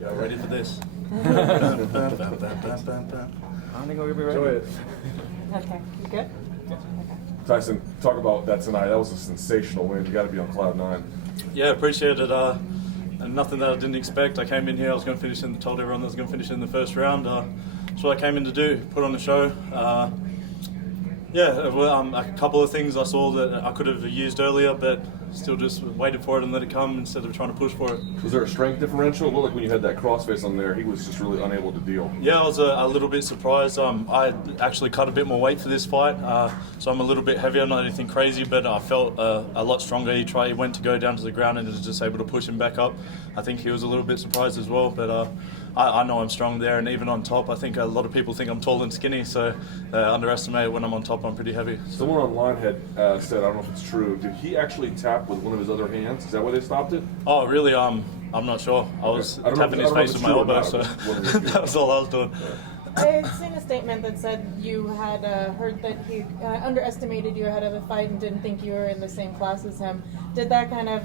Yeah, ready for this. I don't think we're going to be ready. Enjoy it. Okay, you good? Tyson, talk about that tonight. That was a sensational win. You got to be on cloud nine. Yeah, appreciate it. And nothing that I didn't expect. I came in here, I was going to finish told everyone that I was going to finish in the first round. That's what I came in to do, put on the show. A couple of things I saw that I could have used earlier, but still just waited for it and let it come instead of trying to push for it. Was there a strength differential? It looked like when you had that crossface on there, he was just really unable to deal. Yeah, I was a little bit surprised. I actually cut a bit more weight for this fight, so I'm a little bit heavier, not anything crazy, but I felt a lot stronger. He went to go down to the ground and was just able to push him back up. I think he was a little bit surprised as well, but I know I'm strong there, and even on top, I think a lot of people think I'm tall and skinny, so underestimate it. When I'm on top, I'm pretty heavy. Someone online had said, I don't know if it's true, did he actually tap with one of his other hands? Is that why they stopped it? Oh, really? I'm not sure. I was tapping his face with my elbow, so that was all I was doing. I had seen a statement that said you had heard that he underestimated you ahead of the fight and didn't think you were in the same class as him. Did that kind of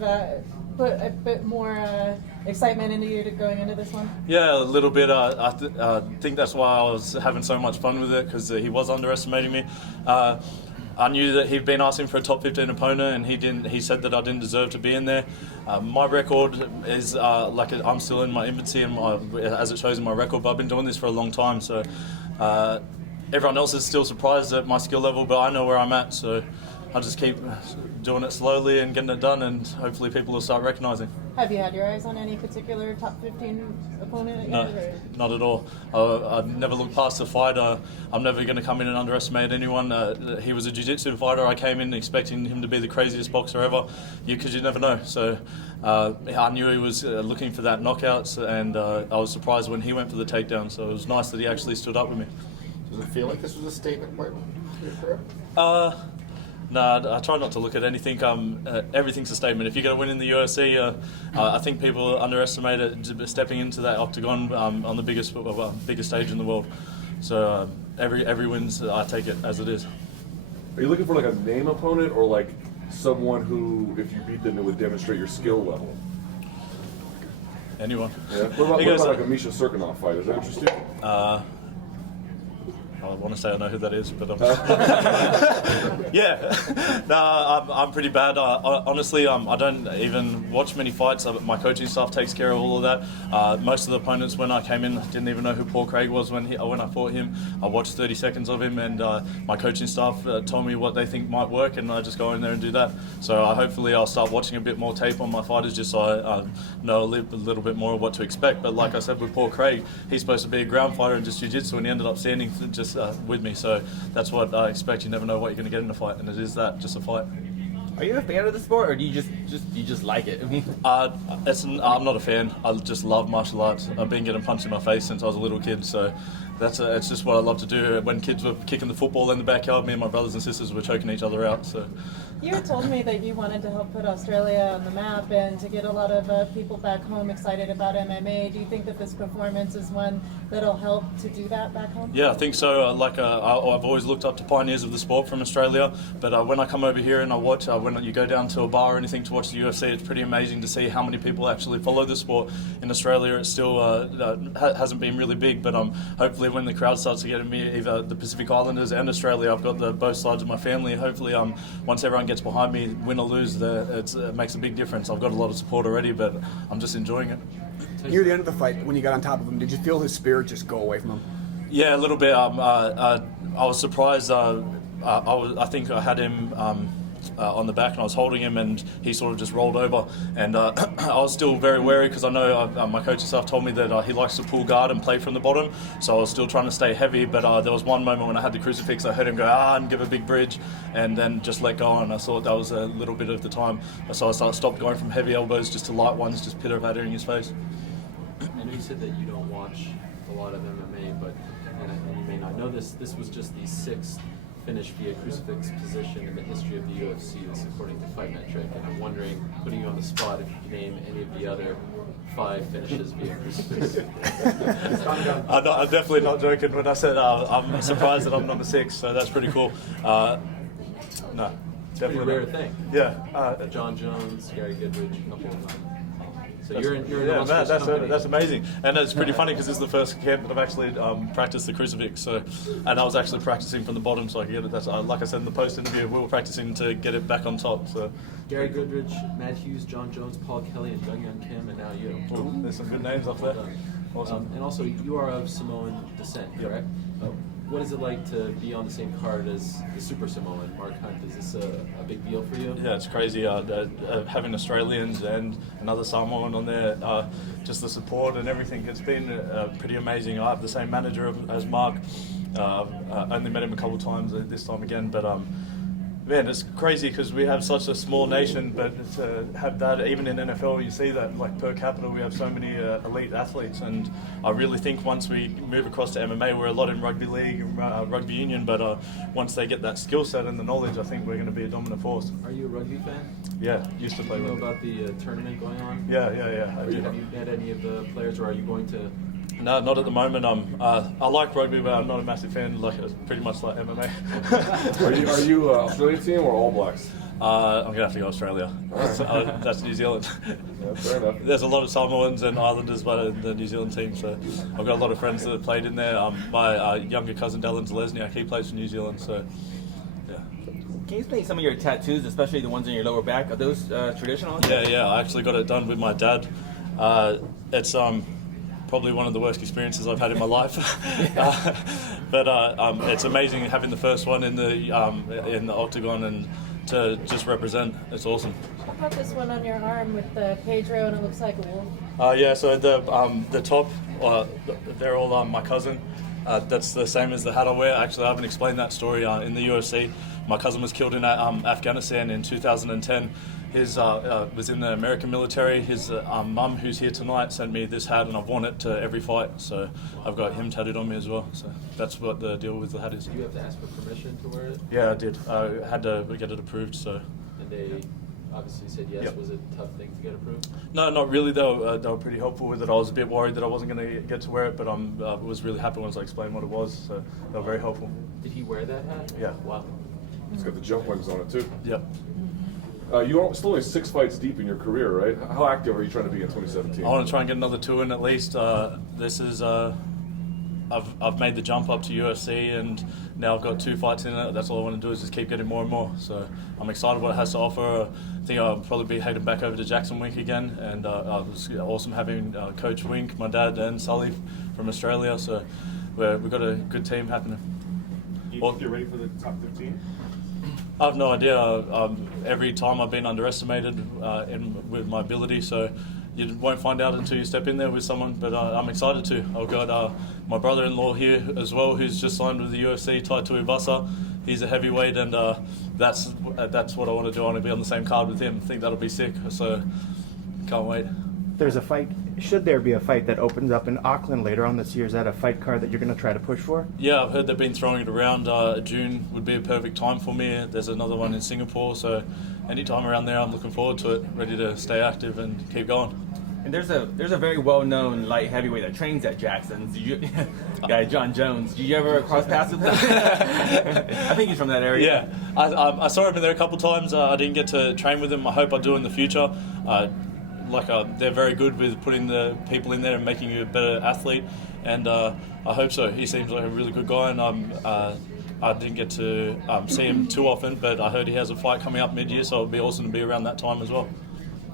put a bit more excitement into you going into this one? Yeah, a little bit. I think that's why I was having so much fun with it, because he was underestimating me. I knew that he'd been asking for a top 15 opponent, and he didn't. He said that I didn't deserve to be in there. My record is I'm still in my infancy, and as it shows in my record. But I've been doing this for a long time, so everyone else is still surprised at my skill level, but I know where I'm at. So I'll just keep doing it slowly and getting it done, and hopefully people will start recognising. Have you had your eyes on any particular top 15 opponent? No, not at all. I've never looked past the fight. I'm never going to come in and underestimate anyone. He was a jiu-jitsu fighter. I came in expecting him to be the craziest boxer ever, because you never know. So I knew he was looking for that knockouts, and I was surprised when he went for the takedown. So it was nice that he actually stood up with me. Does it feel like this was a statement point for your career? No, I try not to look at anything. Everything's a statement. If you're going to win in the UFC, I think people underestimate it stepping into that octagon on the biggest stage in the world. So every win's, I take it as it is. Are you looking for like a name opponent, or like someone who, if you beat them, it would demonstrate your skill level? Anyone. Yeah. What about like a Misha Serkinov fight? Is that interesting? I want to say I know who that is, but yeah. No, I'm pretty bad. Honestly, I don't even watch many fights. My coaching staff takes care of all of that. Most of the opponents, when I came in, didn't even know who Paul Craig was when I fought him. I watched 30 seconds of him, and my coaching staff told me what they think might work, and I just go in there and do that. So hopefully I'll start watching a bit more tape on my fighters, just so I know a little bit more of what to expect. But like I said with Paul Craig, he's supposed to be a ground fighter and just jiu-jitsu, and he ended up standing just with me, so that's what I expect. You never know what you're going to get in a fight, and it is that, just a fight. Are you a fan of the sport, or do you just like it? I'm not a fan. I just love martial arts. I've been getting punched in my face since I was a little kid, so it's just what I love to do. When kids were kicking the football in the backyard, me and my brothers and sisters were choking each other out. So. You had told me that you wanted to help put Australia on the map and to get a lot of people back home excited about MMA. Do you think that this performance is one that'll help to do that back home? Yeah, I think so. I've always looked up to pioneers of the sport from Australia, but when I come over here and I watch, when you go down to a bar or anything to watch the UFC, it's pretty amazing to see how many people actually follow the sport. In Australia, it still hasn't been really big, but hopefully when the crowd starts to get at me, either the Pacific Islanders and Australia, I've got both sides of my family. Hopefully, once everyone gets behind me, win or lose, it makes a big difference. I've got a lot of support already, but I'm just enjoying it. Near the end of the fight, when you got on top of him, did you feel his spirit just go away from him? Yeah, a little bit. I was surprised. I think I had him on the back, and I was holding him, and he sort of just rolled over. And I was still very wary, because I know my coaching staff told me that he likes to pull guard and play from the bottom. So I was still trying to stay heavy, but there was one moment when I had the crucifix, I heard him go and give a big bridge, and then just let go. And I thought that was a little bit of the time. So I stopped going from heavy elbows just to light ones, just pitter-pattering his face. I know you said that you don't watch a lot of MMA, but and you may not know this was just the 6th finish via crucifix position in the history of the UFC, this according to Fight Metric. And I'm wondering, putting you on the spot, if you could name any of the other 5 finishes via crucifix. I'm definitely not joking when I said I'm surprised that I'm number 6, so that's pretty cool. No, definitely pretty rare thing. Yeah. John Jones, Gary Goodridge, a couple of them. So you're in Yeah, an man, auspicious company. that's amazing, and it's pretty funny because this is the first camp that I've actually practiced the crucifix. So, and I was actually practicing from the bottom, so I could get it. That's like I said in the post interview, we were practicing to get it back on top. So, Gary Goodrich, Matt Hughes, John Jones, Paul Kelly, and Jung Young Kim, and now you. ooh, there's some good names up there. Awesome. And also, you are of Samoan descent, Yep. correct? What is it like to be on the same card as the Super Samoan, Mark Hunt? Is this a big deal for you? Yeah, it's crazy having Australians and another Samoan on there. Just the support and everything. It's been pretty amazing. I have the same manager as Mark. I only met him a couple of times this time again, but man, it's crazy because we have such a small nation, but to have that, even in NFL, you see that like per capita, we have so many elite athletes, and I really think once we move across to MMA, we're a lot in rugby league, rugby union, but once they get that skill set and the knowledge, I think we're going to be a dominant force. Are you a rugby fan? Yeah, used to Do play you know rugby. about the tournament going on? Yeah. I Have do. you met any of the players, or are you going to? No, not at the moment. I like rugby, but I'm not a massive fan. Like it's pretty much like MMA. Are you Australian team or All Blacks? I'm gonna have to go Australia. That's New Zealand. Yeah, fair enough. There's a lot of Samoans and Islanders, but in the New Zealand team. So I've got a lot of friends that have played in there. My younger cousin Dylan Zalesniak, he plays for New Zealand. So yeah. Can you explain some of your tattoos, especially the ones on your lower back? Are those traditional? Yeah. I actually got it done with my dad. It's probably one of the worst experiences I've had in my life. But it's amazing having the first one in the octagon and to just represent. It's awesome. How about this one on your arm with the Pedro and it looks like a wolf? Yeah, so the top, they're all my cousin. That's the same as the hat I wear. Actually, I haven't explained that story in the UFC. My cousin was killed in Afghanistan in 2010. His was in the American military. His mum, who's here tonight, sent me this hat, and I've worn it to every fight. So I've got him tattooed on me as well. So that's what the deal with the hat is. Do you have to ask for permission to wear it? Yeah, I did. I had to get it approved. So. And they obviously said yes. Yep. Was it a tough thing to get approved? No, not really. They were pretty helpful with it. I was a bit worried that I wasn't going to get to wear it, but I was really happy once I explained what it was. So they were very helpful. Did he wear that hat? Yeah. Wow. It's got the jump wings on it too. Yep. You're still only 6 fights deep in your career, right? How active are you trying to be in 2017? I want to try and get another 2 in at least. This is I've made the jump up to UFC, and now I've got 2 fights in it. That's all I want to do is just keep getting more and more. So I'm excited what it has to offer. I think I'll probably be heading back over to Jackson Wink again, and it was awesome having Coach Wink, my dad, and Sully from Australia. So we've got a good team happening. Do you think you're ready for the top 15? I have no idea. Every time I've been underestimated with my ability, so you won't find out until you step in there with someone. But I'm excited to. I've got my brother-in-law here as well, who's just signed with the UFC, Tai Tuivasa. He's a heavyweight, and that's what I want to do. I want to be on the same card with him. I think that'll be sick. So can't wait. There's a fight. Should there be a fight that opens up in Auckland later on this year? Is that a fight card that you're going to try to push for? Yeah, I've heard they've been throwing it around. June would be a perfect time for me. There's another one in Singapore, so anytime around there, I'm looking forward to it. Ready to stay active and keep going. And there's a very well-known light heavyweight that trains at Jackson's. Guy John Jones. Did you ever cross paths with him? I think he's from that area. Yeah, I saw him in there a couple times. I didn't get to train with him. I hope I do in the future. They're very good with putting the people in there and making you a better athlete, and I hope so. He seems like a really good guy, and I didn't get to see him too often, but I heard he has a fight coming up mid-year, so it'd be awesome to be around that time as well.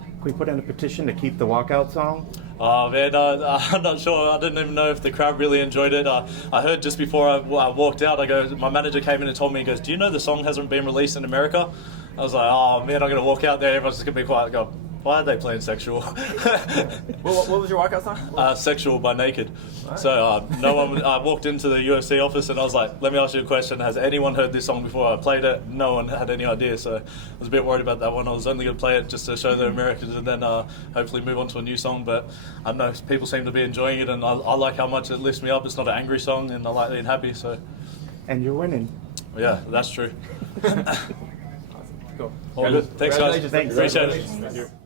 Can we put in a petition to keep the Walkout song? Oh man, I'm not sure. I didn't even know if the crowd really enjoyed it. I heard just before I walked out, my manager came in and told me, he goes, "Do you know the song hasn't been released in America?" I was like, "Oh man, I'm going to walk out there, everyone's just going to be quiet." I go, "Why are they playing Sexual?" What was your walkout song? Sexual by Naked. So no one. I walked into the UFC office and I was like, "Let me ask you a question. Has anyone heard this song before?" I played it. No one had any idea. So I was a bit worried about that one. I was only going to play it just to show the Americans and then hopefully move on to a new song. But I know people seem to be enjoying it, and I like how much it lifts me up. It's not an angry song, and I like being happy. So And you're winning. yeah, that's true. Cool. All good. Thanks guys. Congratulations. Appreciate it. Thank you.